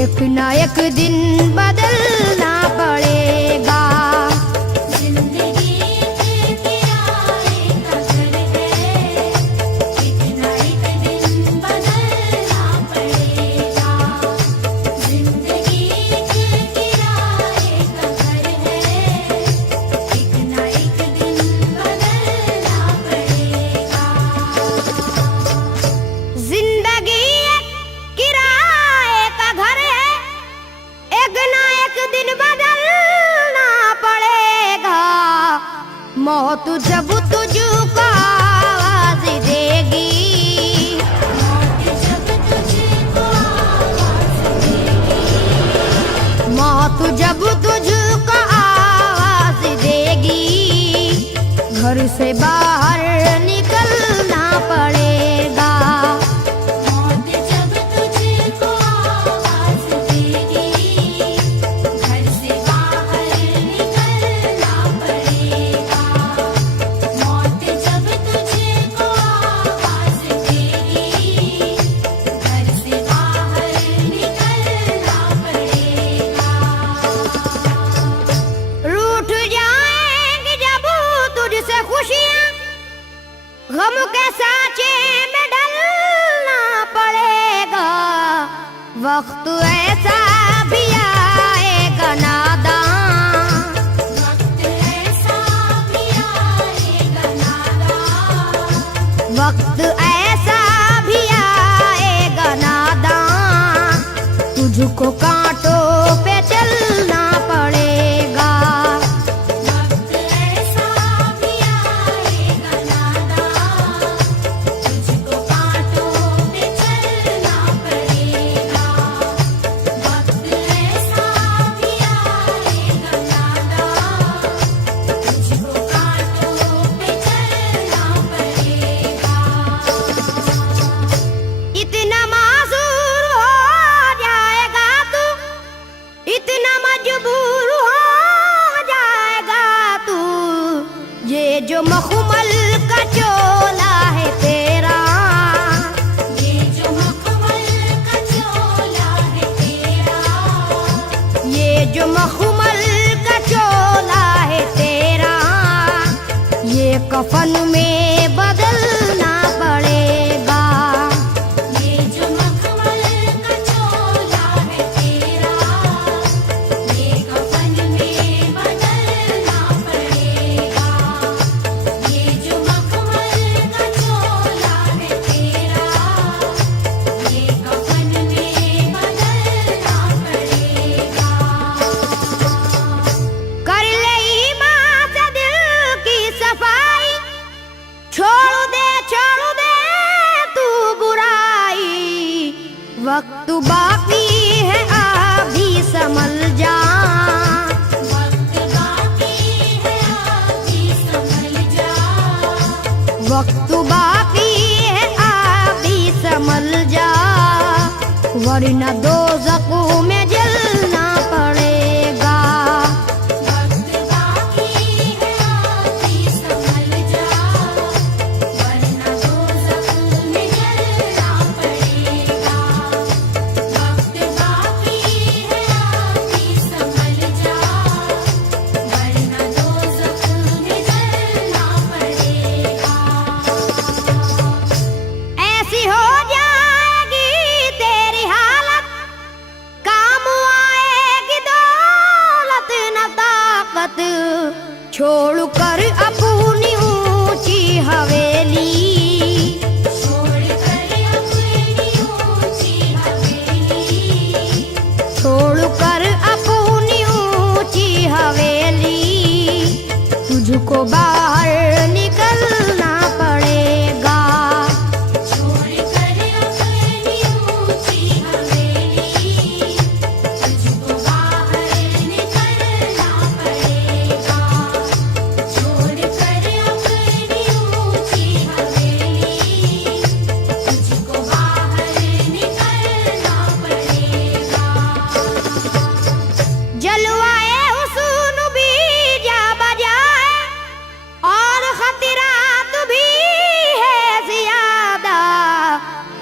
एक ना एक दिन बदलना पड़ेगा। मौत जब तुझको आवाज देगी, मौत जब तुझको आवाज देगी, घर से बाहर निकलना पड़ेगा। गम के साँचे में ढलना पड़ेगा, वक्त ऐसा भी आएगा नादान, वक्त ऐसा भी आएगा नादान, वक्त ऐसा भी आएगा नादान, तुझको कांटों पे चलना पड़ेगा। जो मखमल का चोला है तेरा, ये जो मखमल का चोला है तेरा, ये जो मखमल का चोला है तेरा, ये कफन में बदलना पड़ेगा। ये जो मखमल का चोला है तेरा, ये कफन में बदलना पड़ेगा। वक्त बाकी है अभी संभल जा, वक्त बाकी है अभी संभल जा, वक्त बाकी है अभी संभल जा, वरना दोज़ख में जलना पड़ेगा। वक्त बाकी है अभी संभल जा, वरना दोज़ख में जलना पड़ेगा। छोड़ कर अपनी ऊंची हवेली, छोड़ कर अपनी ऊंची हवेली, छोड़ कर अपनी ऊंची हवेली, तुझको बाहर निकलना पड़ेगा। छोड़ कर अपनी ऊंची हवेली, तुझको बाहर निकलना पड़ेगा।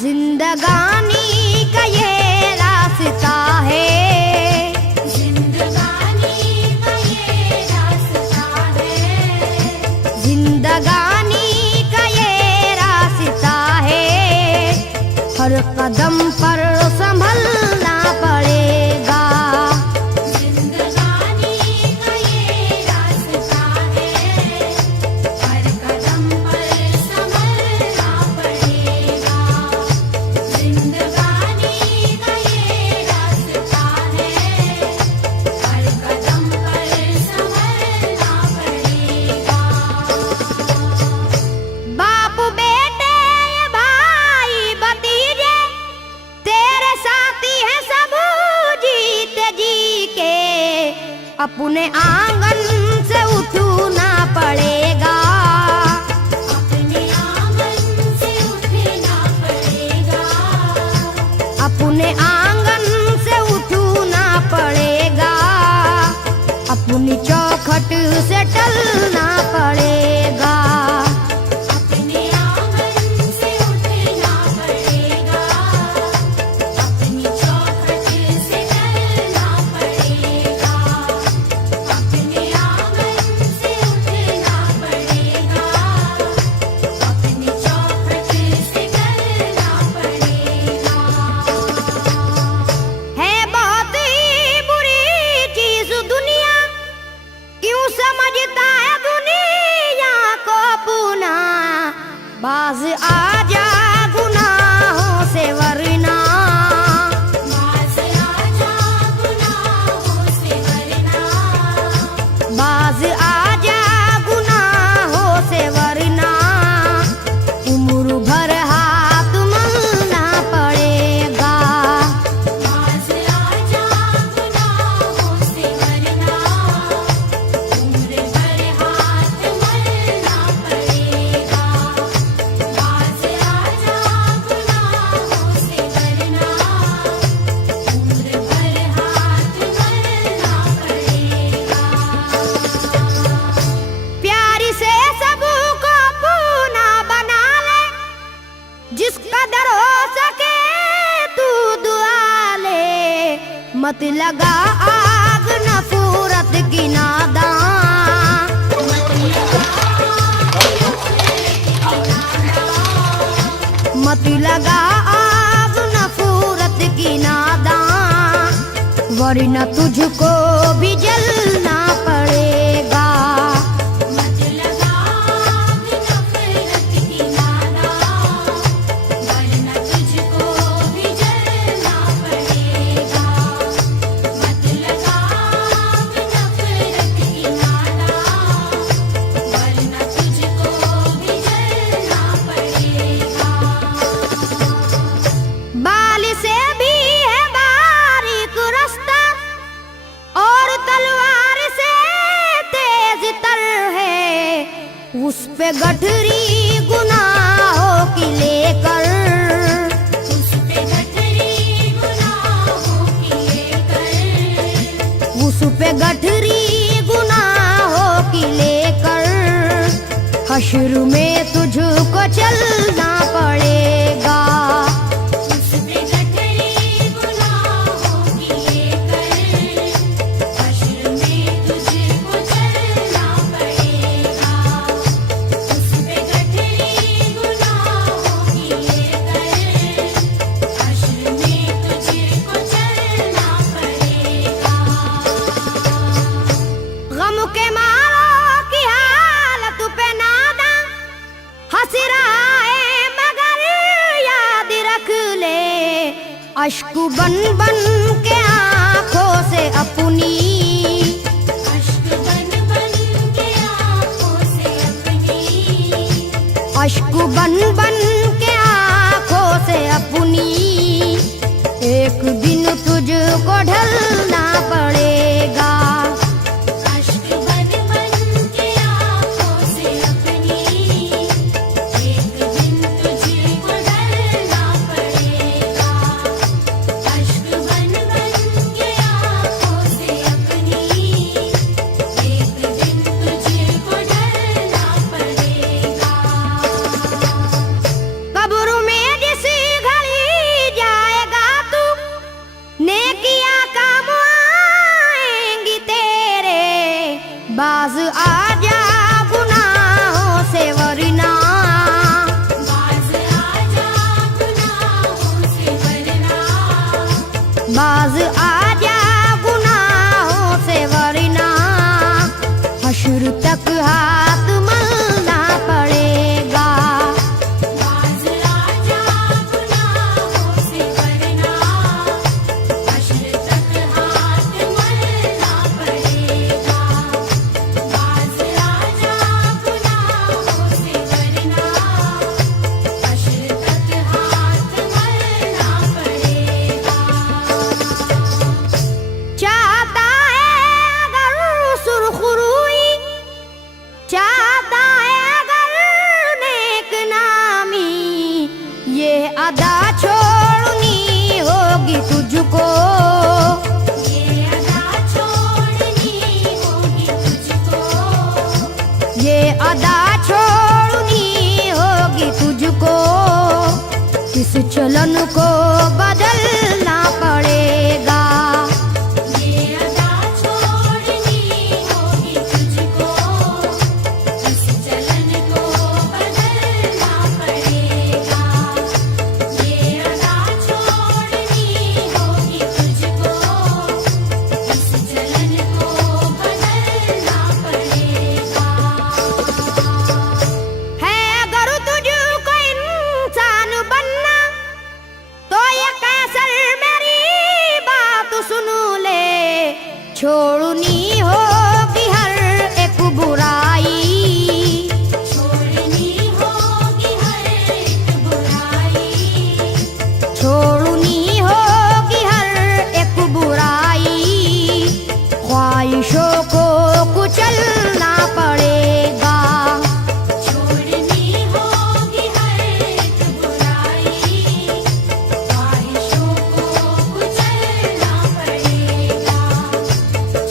जिंदगानी का ये रास्ता है। कदम पर संभलना पड़ेगा। जिंदगानी का ये रास्ता है, हर कदम पर संभलना पड़ेगा। जिंदगानी का ये रास्ता है, हर कदम पर संभलना पड़ेगा। बाप बेटे भाई भतीजे तेरे साथी हैं सब जीते जी के, अपने आंगन से उठना पड़ेगा। अपने आंगन से उठना पड़ेगा। अपने आंगन से उठना पड़ेगा। अपनी चौखट से टलना पड़ेगा। अपने आंगन से उठना पड़ेगा। अपनी चौखट से टलना पड़ेगा। अपने आंगन से उठना पड़ेगा। अपनी चौखट से टलना पड़ेगा। है बहुत ही बुरी चीज दुनिया, क्यों समझता है दुनिया को अपना। बाज आजा गुनाहों से वरना, बाज आजा गुनाहों से वरना। बाज आजा गुनाहों से वरना। उम्र भर हाथ मलना पड़ेगा। बाज आजा गुनाहों से वरना। उम्र भर हाथ मलना पड़ेगा। बाज आजा गुनाहों से वरना। उम्र भर हाथ मलना पड़ेगा। प्यारी से सबको अपना बना ले, जिस कदर हो सके तू दुआ ले। मत लगा आग नफरत की नादान, मत लगा आग नफरत की नादान, वरना तुझको भी जलना पड़ेगा। मत लगा आग नफरत की नादान, वरना तुझको भी जलना पड़ेगा। मत लगा आग नफरत की नादान, वरना तुझको भी जलना पड़ेगा। बाल से भी है बारीक रास्ता, और तलवार से तेज तर है। उस पे गठरी गुनाहों की लेकर, उस पे गठरी गुनाहों की लेकर। उस पे गठरी गुनाहों की लेकर। हश्र में तुझको चलना पड़ेगा। उस पे गठरी गुनाहों की लेकर। हश्र में तुझको चलना पड़ेगा। उस पे गठरी गुनाहों की लेकर। हश्र में तुझको चलना पड़ेगा। गम के मारों की हालत पे नादा हंस रहा है, मगर याद रख ले। अश्क बन बन के आंखों से अपनी, अश्क बन बन के आँखों से अपनी। अश्क बन बन के आंखों से अपनी। एक दिन तुझको ढलना पड़ेगा। अश्क बन बन के आँखों से अपनी। एक दिन तुझको ढलना पड़ेगा। अश्क बन बन के आँखों से अपनी। एक दिन तुझको ढलना पड़ेगा। कब्र में जिस घड़ी जाएगा तू, नेकिया का बाज आजा गुनाहों से वरना हश्र तक हाथ मलना पड़ेगा। बाज आजा गुनाहों से वरना हश्र तक हाथ मलना पड़ेगा। बाज आजा गुनाहों से वरना हश्र तक हाथ मलना पड़ेगा। चाहता है अगर सुरखरुई, चाहता है अगर नेक नामी, ये अदा छोड़नी होगी तुझको। ये अदा छोड़नी होगी तुझको। ये अदा छोड़नी होगी तुझको। इस चलन को बदलना पड़ेगा। ये अदा छोड़नी होगी तुझको। इस चलन को बदलना पड़ेगा। ये अदा छोड़नी होगी तुझको। इस चलन को बदलना पड़ेगा। है अगर तुझको इंसान बनना तो ये कैसर मेरी बात सुन ले। छोड़नी होगी हर एक बुराई, छोड़नी होगी हर एक बुराई। छोड़नी होगी हर एक बुराई। ख्वाहिशों को कुचलना पड़ेगा। छोड़नी होगी हर एक बुराई। ख्वाहिशों को कुचलना पड़ेगा।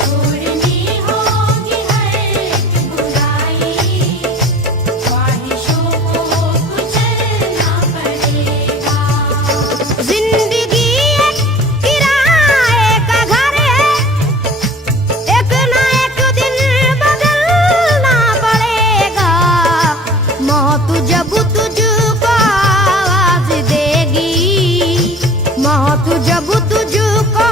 छोड़नी होगी हर एक बुराई। ख्वाहिशों को कुचलना पड़ेगा। जिंदगी एक किराए का घर है, एक ना एक दिन बदलना पड़ेगा। मौत जब तुझको आवाज देगी, मौत जब तुझको